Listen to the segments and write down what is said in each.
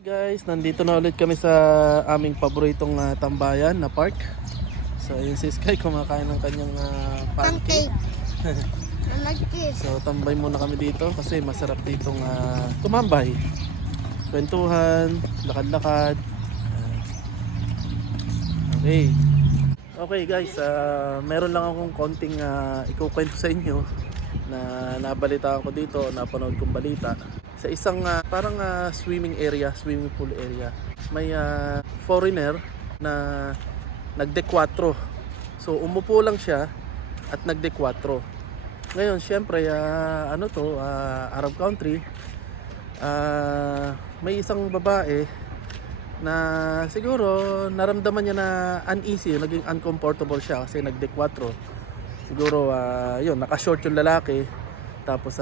Hey guys, nandito na ulit kami sa aming paboritong tambayan na park. So yun si Sky kumakain ng kanyang pancake. Pancake. So tambay muna kami dito kasi masarap ditong tumambay. Kwentuhan, lakad-lakad. Okay. Okay guys, meron lang akong konting ikukwento sa inyo na nabalitaan ko dito, napanood kong balita. Sa isang parang swimming pool area. May foreigner na nagde 4. So umupo lang siya at nagde 4. Ngayon, syempre Arab country. May isang babae na siguro naramdaman niya na uneasy, naging uncomfortable siya kasi nagde 4. Siguro yun, naka-short yung lalaki. Tapos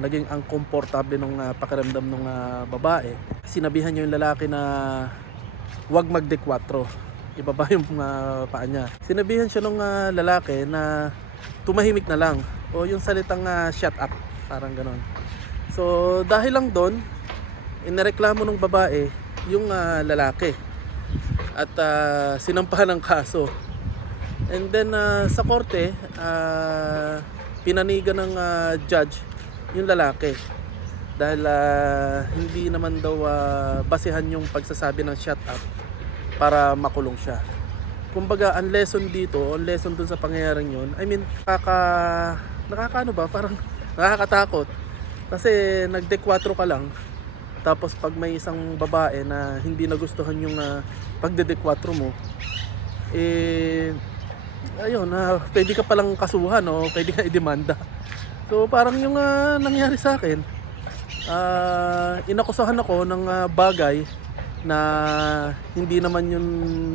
naging uncomfortable nung pakiramdam nung babae. Sinabihan niya yung lalaki na wag magde 4. Ibaba yung paa niya. Sinabihan siya nung lalaki na tumahimik na lang. O yung salitang shut up. Parang ganon. So dahil lang doon, inireklamo ng babae yung lalaki. At sinampahan ng kaso. And then sa korte, pinanigan ng judge yung lalaki dahil hindi naman daw basehan yung pagsasabi ng shut up para makulong siya. Kumbaga ang lesson dito, ang lesson dun sa pangyayaring yun, I mean nakakaano ba, parang nakakatakot kasi nagde 4 ka lang, tapos pag may isang babae na hindi nagustuhan yung pagde 4 mo, ayun, pwede ka palang kasuhan o pwede ka idemanda. So parang yung nangyari sa akin, inakusahan ako ng bagay na hindi naman yun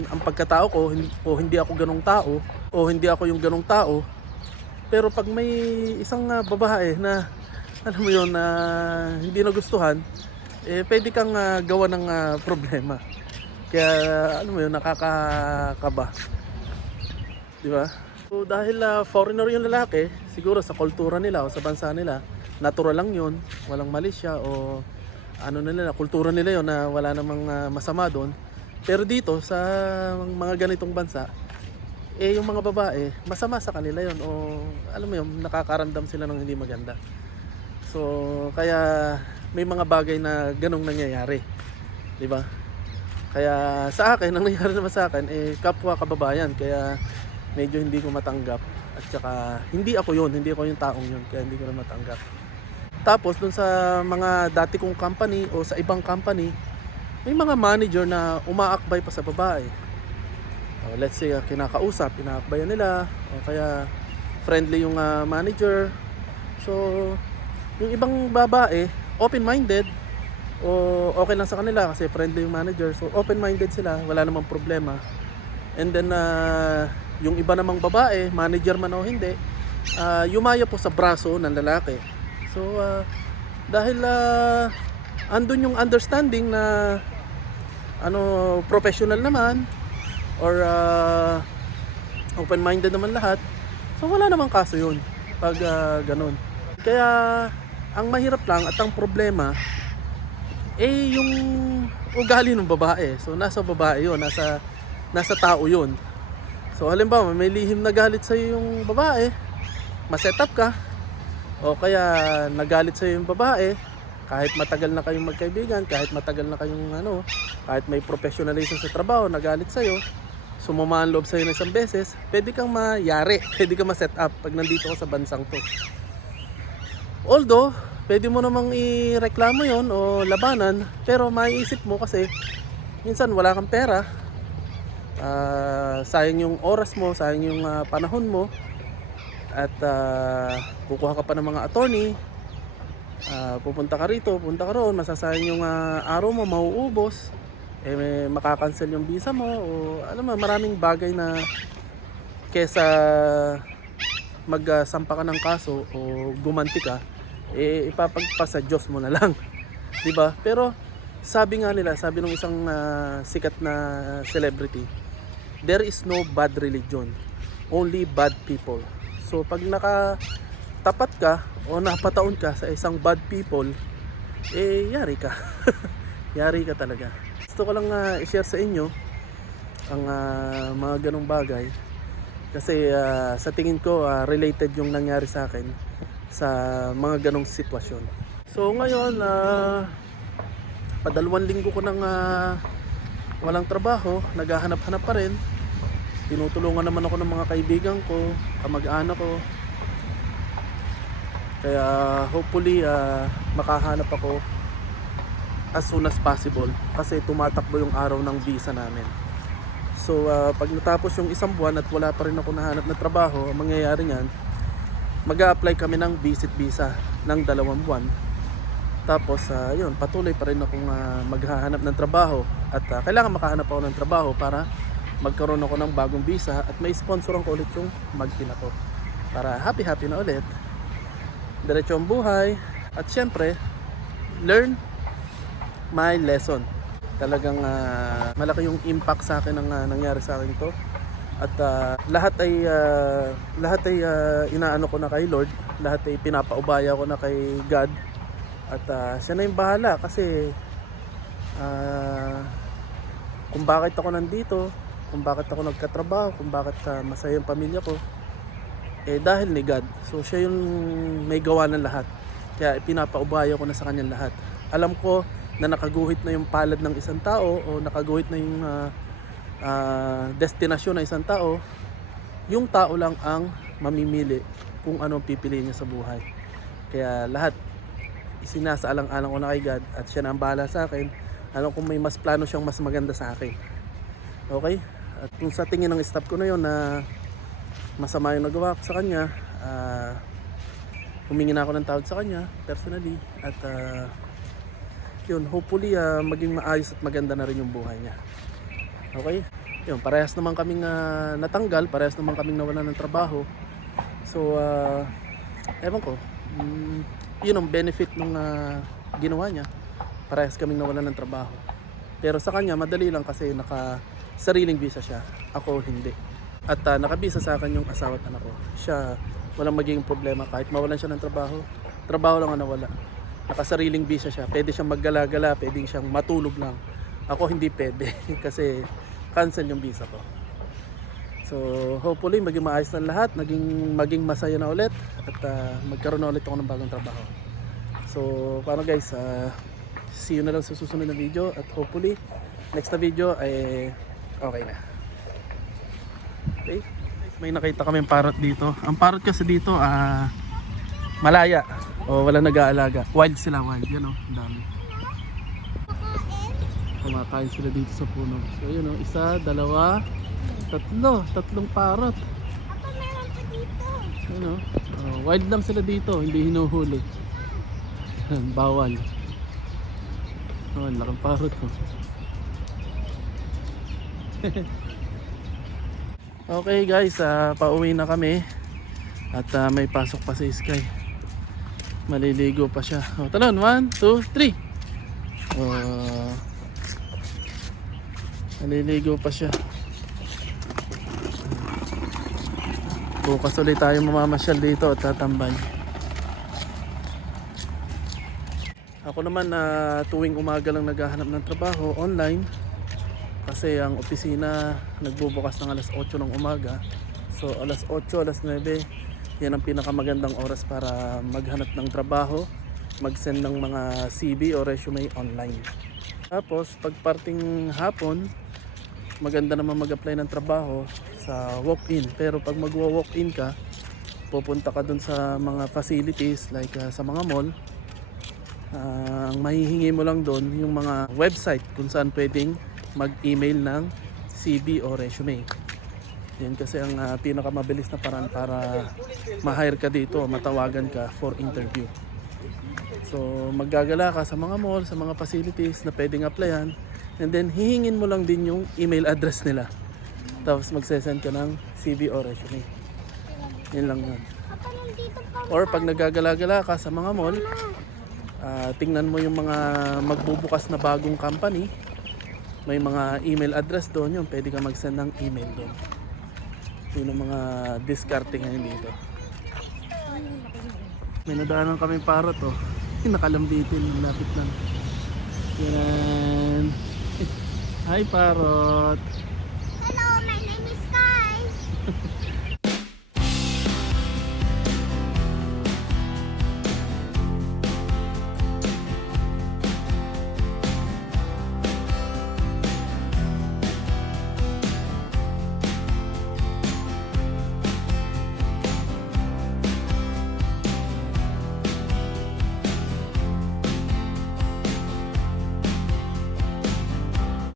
ang pagkatao ko, o hindi ako ganong tao, o hindi ako yung ganong tao. Pero pag may isang babae na ano mo yun, na hindi nagustuhan, pwede kang gawa ng problema. Kaya ano mo yun, nakakakaba. Diba? So dahil foreigner yung lalaki, siguro sa kultura nila o sa bansa nila, natural lang yun, walang mali siya o ano nila, kultura nila yun na wala namang masama doon. Pero dito sa mga ganitong bansa, yung mga babae, masama sa kanila yun o alam mo yun, nakakaramdam sila ng hindi maganda. So kaya may mga bagay na ganong nangyayari. Diba? Kaya sa akin, ang nangyayari naman sa akin, kapwa kababayan, kaya medyo hindi ko matanggap at saka hindi ako yung taong yun, kaya hindi ko na matanggap. Tapos dun sa mga dati kong company o sa ibang company, may mga manager na umaakbay pa sa babae. Let's say kinakausap, inaakbayan nila o kaya friendly yung manager. So yung ibang babae open-minded o okay lang sa kanila kasi friendly yung manager, so open-minded sila, wala namang problema. And then yung iba namang babae, manager man o hindi, yumaya po sa braso ng lalaki. So dahil andun yung understanding na professional naman or open-minded naman lahat, so wala namang kaso yun pag ganun. Kaya ang mahirap lang at ang problema yung ugali ng babae. So nasa babae yun, nasa tao yun. So halimbawa may lihim na galit sa yung babae, ma-set up ka, o kaya nagalit sa yung babae kahit matagal na kayong magkaibigan, kahit matagal na kayong kahit may professionalism sa trabaho, nagalit sa iyo, sumama ang loob sa iyo ng isang beses, pwede kang mayari, pwede kang ma-set up pag nandito ka sa bansang to. Although pwede mo namang ireklamo yon o labanan, pero maiisip mo kasi minsan wala kang pera. Sayang yung oras mo, sayang yung panahon mo, at kukuha ka pa ng mga attorney, pupunta ka rito, pupunta ka roon, masasayang yung araw mo, mauubos, may makakancel yung visa mo o maraming bagay na kesa magsampa ka ng kaso o gumanti ka, ipapagpasa Diyos mo na lang. Diba? Pero sabi nga nila, sabi ng isang sikat na celebrity, there is no bad religion, only bad people. So pag nakatapat ka o napataon ka sa isang bad people, yari ka. yari ka talaga. Gusto ko lang i-share sa inyo ang mga ganong bagay kasi sa tingin ko related yung nangyari sa akin sa mga ganong sitwasyon. So ngayon padalawang linggo ko nang walang trabaho, naghahanap-hanap pa rin. Tinutulungan naman ako ng mga kaibigan ko, kamag-anak ko. Kaya hopefully makahanap ako as soon as possible kasi tumatakbo yung araw ng visa namin. So pag natapos yung isang buwan at wala pa rin ako nahanap na trabaho, ang mangyayari niyan, mag-a-apply kami ng visit visa ng 2 buwan. Tapos yun, patuloy pa rin akong maghahanap ng trabaho at kailangan makahanap ako ng trabaho para magkaroon ako ng bagong visa at may sponsoran ko ulit yung mag-ina ko para happy na ulit, diretso ang buhay at syempre learn my lesson. Talagang malaki yung impact sa akin ng nangyari sa akin ito at lahat ay inaano ko na kay Lord, lahat ay pinapaubaya ko na kay God at siya na yung bahala kasi kung bakit ako nandito, kung bakit ako nagkatrabaho, kung bakit masaya yung pamilya ko, dahil ni God. So siya yung may gawa ng lahat. Kaya pinapaubaya ko na sa kanya lahat. Alam ko na nakaguhit na yung palad ng isang tao o nakaguhit na yung destinasyon ng isang tao. Yung tao lang ang mamimili kung ano pipiliin niya sa buhay. Kaya lahat isinasaalang-alang ko na kay God at siya na ang bahala sa akin. Alam kong may mas plano siyang mas maganda sa akin. Okay? At kung sa tingin ng staff ko na yun na masama yung nagawa ko sa kanya, humingi na ako ng tawad sa kanya personally at yun, hopefully maging maayos at maganda na rin yung buhay niya. Okay? Yun, parehas naman kaming natanggal, parehas naman kaming nawalan ng trabaho. So ewan ko, yun ang benefit nung ginawa niya. Parehas kaming nawalan ng trabaho. Pero sa kanya madali lang kasi sariling visa siya, ako hindi. At nakabisa sa akin yung asawa at anak ko. Siya, walang magiging problema kahit mawalan siya ng trabaho. Trabaho lang ang nawala. Nakasariling visa siya, pwede siyang maggala-gala, pwede siyang matulog lang. Ako hindi pwede kasi cancel yung visa ko. So hopefully maging maayos na lahat, maging masaya na ulit at magkaroon na ulit ako ng bagong trabaho. So paano guys, see you na lang sa susunod na video at hopefully next na video ay okay na. Okay? May nakita kaming parrot dito. Ang parrot kasi dito malaya o wala nag-aalaga. Wild sila, wild. Yan o, ang dami. Kumakain sila dito sa puno. So yun o, 1, 2, 3. Tatlong parrot. Papa, meron pa dito. Yun o. Wild lang sila dito, hindi hinuhuli. Bawal. Ang laking parrot ko. Okay guys, pauwi na kami at may pasok pa si Sky. Maliligo pa siya. Talon, 1, 2, 3. Maliligo pa siya. Bukas ulit tayo mamamasyal dito at tatambay. Ako naman tuwing umaga lang naghahanap ng trabaho online. Kasi ang opisina nagbubukas ng alas 8 ng umaga. So alas 8, alas 9, yan ang pinakamagandang oras para maghanap ng trabaho, mag-send ng mga CV o resume online. Tapos pag parting hapon, maganda naman mag-apply ng trabaho sa walk-in. Pero pag magwa-walk-in ka, pupunta ka dun sa mga facilities like sa mga mall. Ang mahihingi mo lang doon yung mga website kung saan pwedeng mag-email ng CV o resume. Yan kasi ang pinakamabilis na paraan para ma-hire ka dito, matawagan ka for interview. So maggagala ka sa mga mall, sa mga facilities na pwedeng applyan, and then hihingin mo lang din yung email address nila. Tapos magsesend ka ng CV o resume. Yan lang yun. Papa, nandito pa. Or pag naggagala-gala ka sa mga mall, tingnan mo yung mga magbubukas na bagong company. May mga email address doon, yung pwede ka mag-send ng email doon. Yun ang mga discarding ngayon dito. May nadaanan kami parrot oh. Nakalambitin, lapit lang. Yan. Hi, parrot. Hello, my name is Kai.